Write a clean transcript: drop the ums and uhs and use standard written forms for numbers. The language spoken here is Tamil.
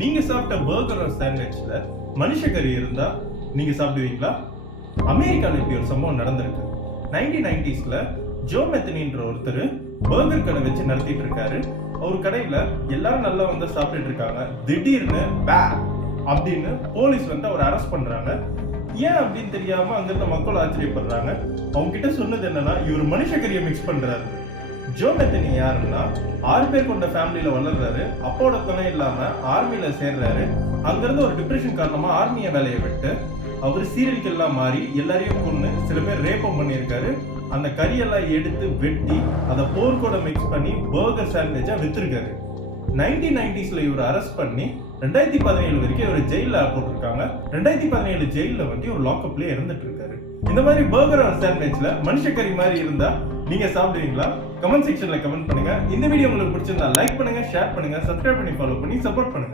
நீங்க சாப்பிட்ட பர்கர் சாண்ட்விச்ல மனுஷக்கறி இருந்தா நீங்க சாப்பிடுவீங்களா? அமெரிக்கால இப்படி ஒரு சம்பவம் நடந்திருக்கு. 1990s ஜோ மெத்தனின்ற ஒருத்தர் பர்கர் கடை வச்சு நடத்திட்டு இருக்காரு. அவர் கடையில எல்லாரும் நல்லா வந்து சாப்பிட்டுட்டு இருக்காங்க. திடீர்னு பே அப்படின்னு போலீஸ் வந்து அவர் அரெஸ்ட் பண்றாங்க. ஏன் அப்படின்னு தெரியாம அங்க இருந்த மக்கள் ஆச்சரியப்படுறாங்க. அவங்க கிட்ட சொன்னது என்னன்னா, இவர் மனுஷக்கறியை மிக்ஸ் பண்றாரு. ஜோ மெத்தனி யாருன்னா 6 பேர் கொண்ட ஃபேமிலியில வளர்றாரு. அப்பாவோட துணை இல்லாம ஆர்மியில சேர்றாரு. அங்கிருந்து ஒரு டிப்ரெஷன் காரணமா ஆர்மிய வேலையை விட்டு அவர் சீரியல் கில்லா மாறி எல்லாரையும் கொண்டு சில பேர் ரேப்பம் பண்ணியிருக்காரு. அந்த கறியெல்லாம் எடுத்து வெட்டி அதை போர்க்கோட மிக்ஸ் பண்ணி பர்கர் சாண்ட்விச்சா வித்திருக்காரு. 1990s இவர் அரெஸ்ட் பண்ணி 2017 வரைக்கும் இவர் ஜெயில போட்டிருக்காங்க. 2017 ஜெயில வந்து ஒரு லாக்அப்லயே இருந்துட்டு இருக்காரு. இந்த மாதிரி பர்கர் சாண்ட்விச்ல மனுஷக்கறி மாதிரி இருந்தா நீங்க சாப்பிடுவீங்களா? கமெண்ட் செக்ஷன்ல கமெண்ட் பண்ணுங்க. இந்த வீடியோ உங்களுக்கு பிடிச்சிருந்தா லைக் பண்ணுங்க, ஷேர் பண்ணுங்க, சப்ஸ்கிரைப் பண்ணி ஃபாலோ பண்ணி சப்போர்ட் பண்ணுங்க.